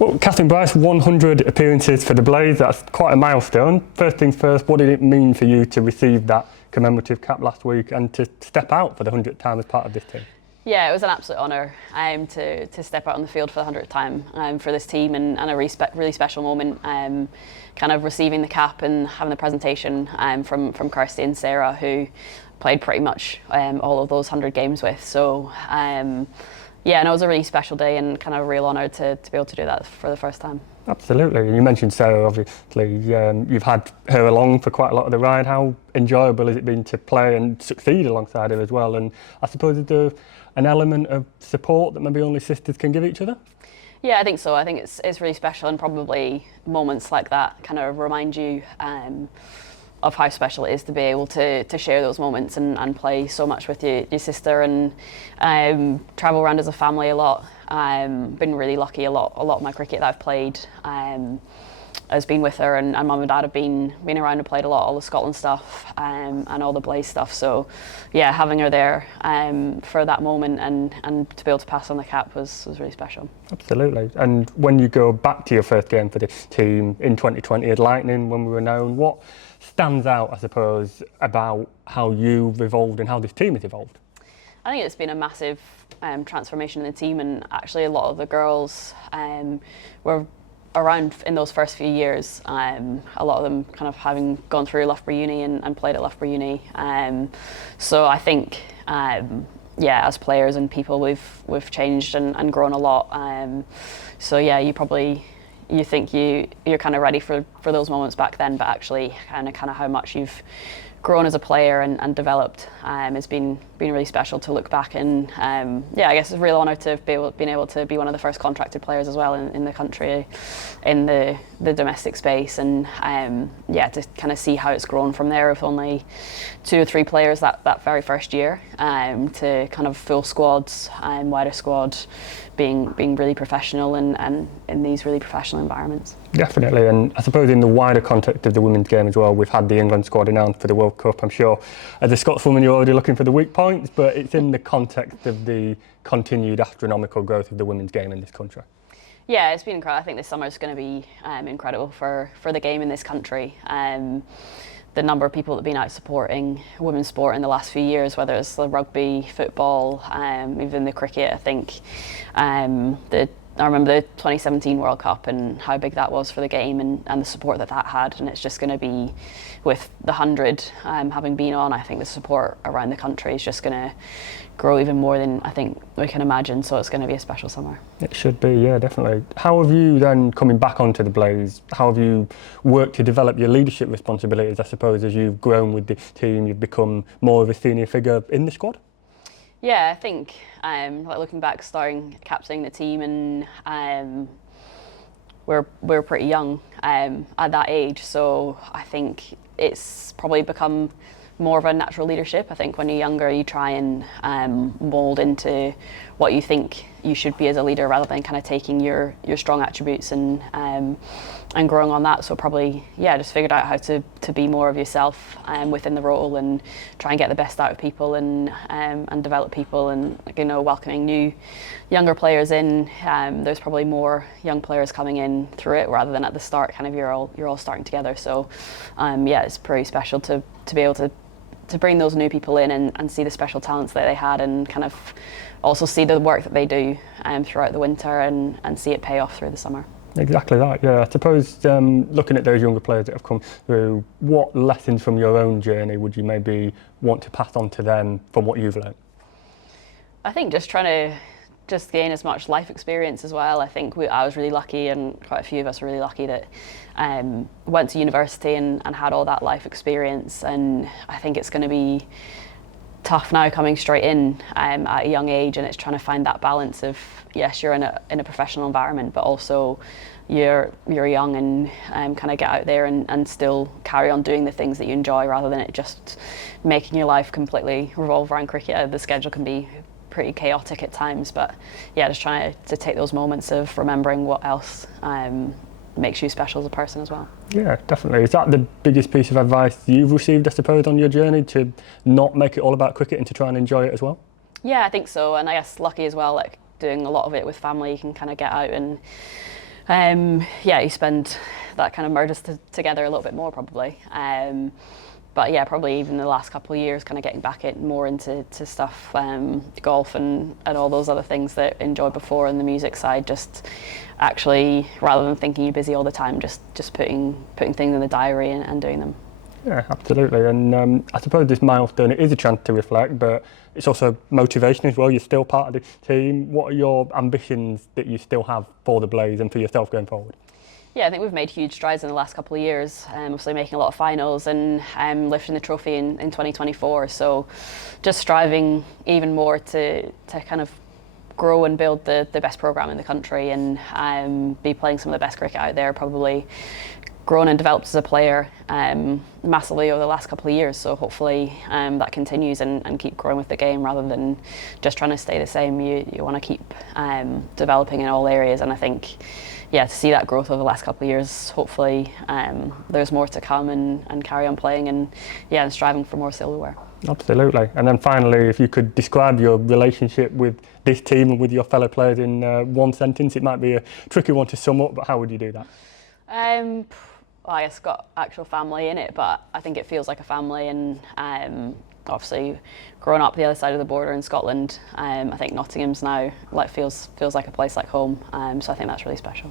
Well, Kathryn Bryce, 100 appearances for the Blaze. That's quite a milestone. First things first, what did it mean for you to receive that commemorative cap last week and to step out for the 100th time as part of this team? Yeah, it was an absolute honour to step out on the field for the 100th time for this team, and a really special moment. Kind of receiving the cap and having the presentation from Kirstie and Sarah, who played pretty much all of those 100 games with. So yeah, and it was a really special day and kind of a real honour to be able to do that for the first time. Absolutely. And you mentioned Sarah, obviously. You've had her along for quite a lot of the ride. How enjoyable has it been to play and succeed alongside her as well? And I suppose is there an element of support that maybe only sisters can give each other? Yeah, I think so. I think it's really special, and probably moments like that kind of remind you of how special it is to be able to share those moments and play so much with your sister, and travel around as a family a lot. Been really lucky. A lot of my cricket that I've played has been with her, and mum and dad have been around and played a lot, all the Scotland stuff and all the Blaze stuff. So yeah, having her there for that moment and to be able to pass on the cap was really special. Absolutely. And when you go back to your first game for the team in 2020 at Lightning, when we were known, what stands out, I suppose, about how you've evolved and how this team has evolved? I think it's been a massive transformation in the team, and actually a lot of the girls were around in those first few years. A lot of them kind of having gone through Loughborough Uni and played at Loughborough Uni. So I think, yeah, as players and people, we've changed and grown a lot. So yeah, you think you're kind of ready for those moments back then, but actually kind of how much you've grown as a player and developed has been really special to look back. And yeah, I guess it's a real honour to have been able to be one of the first contracted players as well in the country, in the domestic space, and yeah, to kind of see how it's grown from there with only 2 or 3 players that very first year to kind of full squads, wider squad, being really professional and in these really professional environments. Definitely, and I suppose in the wider context of the women's game as well, we've had the England squad announced for the World Cup. I'm sure as a Scotswoman you're already looking for the weak points, but it's in the context of the continued astronomical growth of the women's game in this country. Yeah, it's been incredible. I think this summer is going to be incredible for the game in this country. The number of people that have been out supporting women's sport in the last few years, whether it's the rugby, football, even the cricket, I think I remember the 2017 World Cup and how big that was for the game and the support that had, and it's just going to be, with the 100 having been on, I think the support around the country is just going to grow even more than I think we can imagine, so it's going to be a special summer. It should be, yeah, definitely. How have you then, coming back onto the Blaze, how have you worked to develop your leadership responsibilities, I suppose, as you've grown with the team, you've become more of a senior figure in the squad? Yeah, I think like looking back, starting captaining the team, and we're pretty young at that age, so I think it's probably become more of a natural leadership. I think when you're younger, you try and mould into what you think you should be as a leader, rather than kind of taking your strong attributes and growing on that. So probably, yeah, just figured out how to be more of yourself within the role and try and get the best out of people and develop people, and welcoming new younger players in. There's probably more young players coming in through it rather than at the start kind of you're all starting together. So yeah, it's pretty special to be able to bring those new people in and see the special talents that they had, and kind of also see the work that they do throughout the winter and see it pay off through the summer. Exactly that, yeah. I suppose looking at those younger players that have come through, what lessons from your own journey would you maybe want to pass on to them from what you've learned? I think just trying to gain as much life experience as well. I think I was really lucky, and quite a few of us were really lucky, that went to university and had all that life experience, and I think it's going to be tough now coming straight in at a young age, and it's trying to find that balance of, yes, you're in a professional environment, but also you're young and kind of get out there and still carry on doing the things that you enjoy, rather than it just making your life completely revolve around cricket. The schedule can be pretty chaotic at times, but yeah, just trying to take those moments of remembering what else makes you special as a person as well. Yeah, definitely. Is that the biggest piece of advice you've received, I suppose, on your journey, to not make it all about cricket and to try and enjoy it as well? Yeah, I think so, and I guess lucky as well, like doing a lot of it with family, you can kind of get out and Yeah, you spend that kind of merge us together a little bit more probably. But yeah, probably even the last couple of years, kind of getting back more into stuff, golf and all those other things that I enjoyed before, and the music side. Just actually, rather than thinking you're busy all the time, just putting things in the diary and doing them. Yeah, absolutely. And I suppose this milestone, it is a chance to reflect, but it's also motivation as well. You're still part of the team. What are your ambitions that you still have for the Blaze and for yourself going forward? Yeah, I think we've made huge strides in the last couple of years, obviously making a lot of finals and lifting the trophy in 2024. So just striving even more to kind of grow and build the best programme in the country, and be playing some of the best cricket out there, probably grown and developed as a player massively over the last couple of years. So hopefully that continues and keep growing with the game rather than just trying to stay the same. You want to keep developing in all areas, and I think to see that growth over the last couple of years, hopefully there's more to come, and carry on playing and striving for more silverware. Absolutely. And then finally, if you could describe your relationship with this team and with your fellow players in one sentence, it might be a tricky one to sum up, but how would you do that? Well, I guess it's got actual family in it, but I think it feels like a family, and obviously growing up the other side of the border in Scotland, I think Nottingham's now feels like a place like home, so I think that's really special.